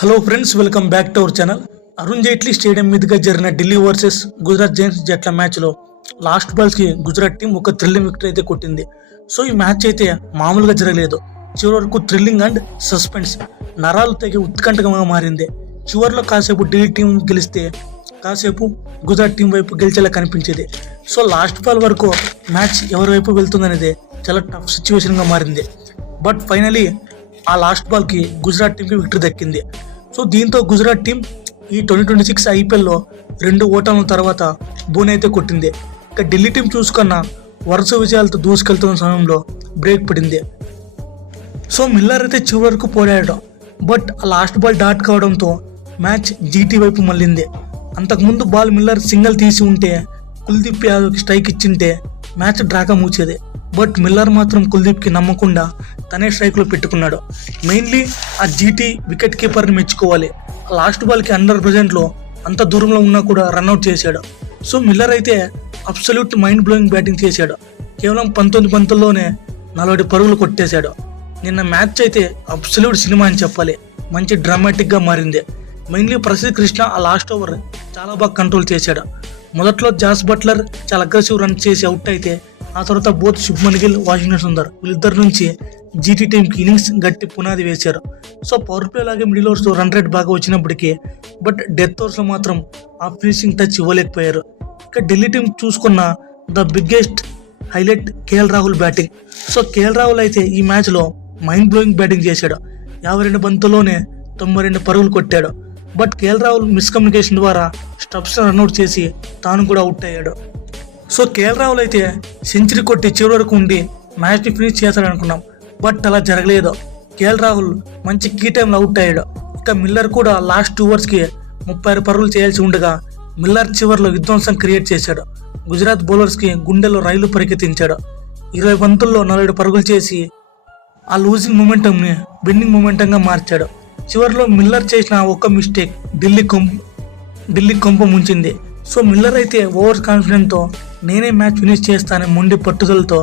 Hello friends, welcome back to our channel. Arun Jaitley stadium మీదుగా జరిగిన Delhi versus Gujarat Giants జట్ల మ్యాచ్లో లాస్ట్ బాల్స్కి గుజరాత్ టీం ఒక థ్రిల్లింగ్ విక్టరీ అయితే కొట్టింది. సో ఈ మ్యాచ్ అయితే మామూలుగా జరగలేదు. చివరి వరకు థ్రిల్లింగ్ అండ్ సస్పెన్స్, నరాలు తెగి ఉత్కంఠగా మారింది. చివరిలో కాసేపు ఢిల్లీ టీం గెలిస్తే కాసేపు గుజరాత్ టీం వైపు గెలిచేలా కనిపించేది. సో లాస్ట్ బాల్ వరకు మ్యాచ్ ఎవరి వైపు వెళ్తుందనేది చాలా టఫ్ సిచ్యువేషన్గా మారింది. బట్ ఫైనలీ ఆ లాస్ట్ బాల్కి గుజరాత్ టీంకి విక్టరీ దక్కింది. సో దీంతో గుజరాత్ టీం ఈ 2026 ఐపీఎల్లో 2 ఓటముల తర్వాత బోన్ అయితే కొట్టింది. ఇక ఢిల్లీ టీం చూసుకున్న వరుస విజయాలతో దూసుకెళ్తున్న సమయంలో బ్రేక్ పడింది. సో మిల్లర్ అయితే చివరి వరకు పోరాడాడు. బట్ ఆ లాస్ట్ బాల్ డాట్ కావడంతో మ్యాచ్ జీటీ వైపు మళ్ళింది. అంతకుముందు బాల్ మిల్లర్ సింగిల్ తీసి ఉంటే కుల్దీప్ యాదవ్కి స్ట్రైక్ ఇచ్చింటే మ్యాచ్ డ్రాగా మూచేది. బట్ మిల్లర్ మాత్రం కుల్దీప్కి నమ్మకుండా తనే స్ట్రైక్లో పెట్టుకున్నాడు. మెయిన్లీ ఆ జీటీ వికెట్ కీపర్ని మెచ్చుకోవాలి. లాస్ట్ బాల్కి అండర్ ప్రెజెంట్లో అంత దూరంలో ఉన్నా కూడా రన్అట్ చేశాడు. సో మిల్లర్ అయితే అబ్సల్యూట్ మైండ్ బ్లోయింగ్ బ్యాటింగ్ చేశాడు. కేవలం 19 బంతుల్లోనే 40 పరుగులు కొట్టేశాడు. నిన్న మ్యాచ్ అయితే అబ్సల్యూట్ సినిమా అని చెప్పాలి. మంచి డ్రామాటిక్గా మారింది. మెయిన్లీ ప్రసిద్ధ్ కృష్ణ ఆ లాస్ట్ ఓవర్ చాలా బాగా కంట్రోల్ చేశాడు. మొదట్లో జాస్ బట్లర్ చాలా అగ్రెసివ్ రన్ చేసి అవుట్ అయితే ఆ తర్వాత బోత్ శుభ్మన్ గిల్, వాషింగ్టన్ సుందర్ వీళ్ళిద్దరి నుంచి జీటీ టీంకి ఇన్నింగ్స్ గట్టి పునాది వేశారు. సో పవర్ ప్లే లాగే మిడిల్ ఓవర్స్లో రన్ రేట్ బాగా వచ్చినప్పటికీ బట్ డెత్ ఓవర్స్లో మాత్రం ఆ ఫినిషింగ్ టచ్ ఇవ్వలేకపోయారు. ఇక ఢిల్లీ టీం చూసుకున్న the biggest highlight KL Rahul batting. So KL Rahul అయితే ఈ మ్యాచ్లో మైండ్ బ్లోయింగ్ బ్యాటింగ్ చేశాడు. 52 బంతుల్లోనే 92 పరుగులు కొట్టాడు. బట్ కేఎల్ రాహుల్ మిస్కమ్యూనికేషన్ ద్వారా స్టబ్స్ రన్అట్ చేసి తాను కూడా అవుట్ అయ్యాడు. సో కేఎల్ రాహుల్ అయితే సెంచరీ కొట్టి చివరి వరకు ఉండి మ్యాచ్ని ఫినిష్ చేస్తాడు అనుకున్నాం. బట్ అలా జరగలేదు. కేఎల్ రాహుల్ మంచి కీ టైంలో అవుట్ అయ్యాడు. ఇక మిల్లర్ కూడా లాస్ట్ 2 ఓవర్స్కి 36 పరుగులు చేయాల్సి ఉండగా మిల్లర్ చివరిలో విధ్వంసం క్రియేట్ చేశాడు. గుజరాత్ బౌలర్స్కి గుండెలో రైలు పరిగెత్తించాడు. 20 బంతుల్లో 47 పరుగులు చేసి ఆ లూజింగ్ మొమెంటంని విన్నింగ్ మొమెంటంగా మార్చాడు. చివరిలో మిల్లర్ చేసిన ఒక్క మిస్టేక్ ఢిల్లీ కొంప ముంచింది. సో మిల్లర్ అయితే ఓవర్ కాన్ఫిడెంట్తో నేనే మ్యాచ్ ఫినిష్ చేస్తానని మొండి పట్టుదలతో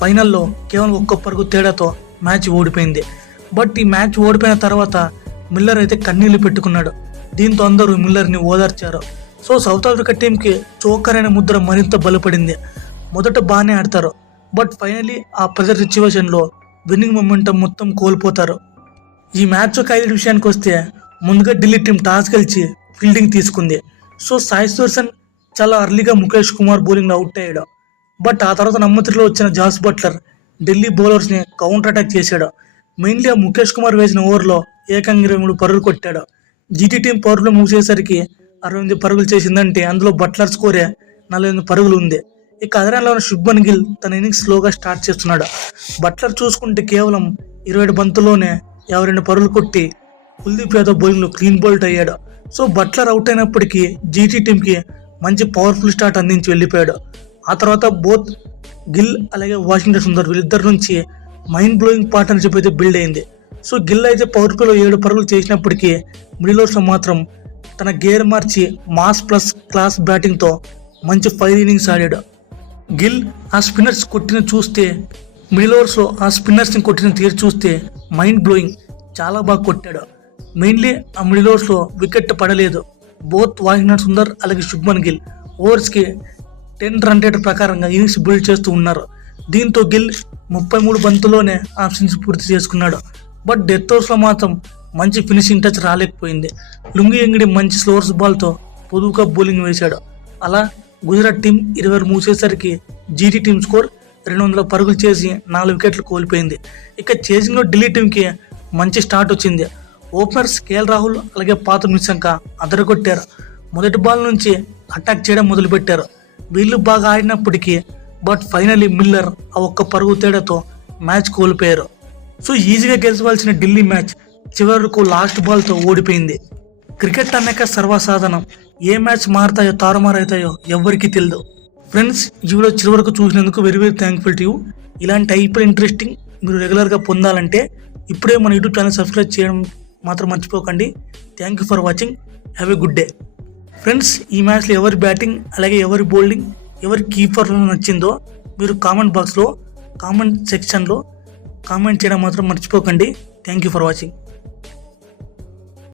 ఫైనల్లో కేవలం 1 పరుగు తేడాతో మ్యాచ్ ఓడిపోయింది. బట్ ఈ మ్యాచ్ ఓడిపోయిన తర్వాత మిల్లర్ అయితే కన్నీళ్లు పెట్టుకున్నాడు. దీంతో అందరూ మిల్లర్ని ఓదార్చారు. సో సౌత్ ఆఫ్రికా టీంకి చోకర్ అనే ముద్ర మరింత బలపడింది. మొదట బాగానే ఆడతారు. బట్ ఫైనలీ ఆ ప్రెజర్ సిచ్యువేషన్లో విన్నింగ్ మొమెంటం మొత్తం కోల్పోతారు. ఈ మ్యాచ్ యొక్క హైలైట్ విషయానికి వస్తే ముందుగా ఢిల్లీ టీం టాస్ గెలిచి ఫీల్డింగ్ తీసుకుంది. సో సాయి సుదర్శన్ చాలా అర్లీగా ముఖేష్ కుమార్ బౌలింగ్లో అవుట్ అయ్యాడు. బట్ ఆ తర్వాత నమ్మతిలో వచ్చిన జాస్ బట్లర్ ఢిల్లీ బౌలర్స్ని కౌంటర్ అటాక్ చేశాడు. మెయిన్లీ ఆ ముఖేష్ కుమార్ వేసిన ఓవర్లో ఏకంగా 23 పరుగులు కొట్టాడు. జీటీ టీం పవర్లో మూసేసరికి 68 పరుగులు చేసిందంటే అందులో బట్లర్ స్కోరే 48 పరుగులు ఉంది. ఇక అదనంలో ఉన్న శుభ్మన్ గిల్ తన ఇన్నింగ్స్ స్లోగా స్టార్ట్ చేస్తున్నాడు. బట్లర్ చూసుకుంటే కేవలం 27 బంతుల్లోనే 52 పరుగులు కొట్టి కుల్దీప్ యాదవ్ బౌలింగ్లో క్లీన్ బౌల్డ్ అయ్యాడు. సో బట్లర్ అవుట్ అయినప్పటికీ జీటీ టీంకి మంచి పవర్ఫుల్ స్టార్ట్ అందించి వెళ్ళిపోయాడు. ఆ తర్వాత బోత్ గిల్ అలాగే వాషింగ్టన్ సుందర్ వీళ్ళిద్దరి నుంచి మైండ్ బ్లోయింగ్ పార్ట్నర్షిప్ అయితే బిల్డ్ అయింది. సో గిల్ అయితే పవర్ ప్లేలో 7 పరుగులు చేసినప్పటికీ మిడిల్ ఓవర్స్లో మాత్రం తన గేర్ మార్చి మాస్ ప్లస్ క్లాస్ బ్యాటింగ్తో మంచి 5 ఇన్నింగ్స్ ఆడాడు. గిల్ ఆ స్పిన్నర్స్ కొట్టిన చూస్తే మిడిల్ ఓవర్స్లో ఆ స్పిన్నర్స్ని కొట్టిన తీరు చూస్తే మైండ్ బ్లోయింగ్ చాలా బాగా కొట్టాడు. మెయిన్లీ ఆ మిడిల్ ఓవర్స్లో వికెట్ పడలేదు. బోత్ వాషింగ్టన్ సుందర్ అలాగే శుభ్మన్ గిల్ ఓవర్స్కి 10 రన్ రేట్ ప్రకారంగా ఇన్నింగ్స్ బిల్డ్ చేస్తూ ఉన్నారు. దీంతో గిల్ 33 బంతుల్లోనే ఆప్షన్స్ పూర్తి చేసుకున్నాడు. బట్ డెత్ ఓవర్స్లో మాత్రం మంచి ఫినిషింగ్ టచ్ రాలేకపోయింది. లుంగి ఎంగిడి మంచి స్లోవర్స్ బాల్తో పొదువుగా బౌలింగ్ వేశాడు. అలా గుజరాత్ టీం 20 మూసేసరికి జీటీ టీం స్కోర్ 200 పరుగులు చేసి 4 వికెట్లు కోల్పోయింది. ఇక చేసింగ్లో ఢిల్లీ టీంకి మంచి స్టార్ట్ వచ్చింది. ఓపెనర్స్ కేఎల్ రాహుల్ అలాగే పాత నిశంక అదరగొట్టారు. మొదటి బాల్ నుంచి అటాక్ చేయడం మొదలుపెట్టారు. వీళ్ళు బాగా ఆడినప్పటికీ బట్ ఫైనలీ మిల్లర్ ఆ 1 పరుగు తేడాతో మ్యాచ్ కోల్పోయారు. సో ఈజీగా గెలిచవలసిన ఢిల్లీ మ్యాచ్ చివరకు లాస్ట్ బాల్తో ఓడిపోయింది. క్రికెట్ అన్నాక సర్వసాధారణం. ఏ మ్యాచ్ మారుతాయో తారుమారైతాయో ఎవరికి తెలియదు. ఫ్రెండ్స్, ఈ వీడియో చివరి వరకు చూసినందుకు very very thankful to you. ఇలాంటి ఐపీఎల్ ఇంట్రెస్టింగ్ మీరు రెగ్యులర్గా పొందాలంటే ఇప్పుడే మన యూట్యూబ్ ఛానల్ సబ్స్క్రైబ్ చేయడం మాత్రం మర్చిపోకండి. Thank you for watching. Have a good day. Friends, ఈ మ్యాచ్లో ఎవరి బ్యాటింగ్ అలాగే ఎవరి బౌలింగ్ ఎవరి కీపర్లో నచ్చిందో మీరు కామెంట్ బాక్స్లో కామెంట్ సెక్షన్లో కామెంట్ చేయడం మాత్రం మర్చిపోకండి. Thank you for watching.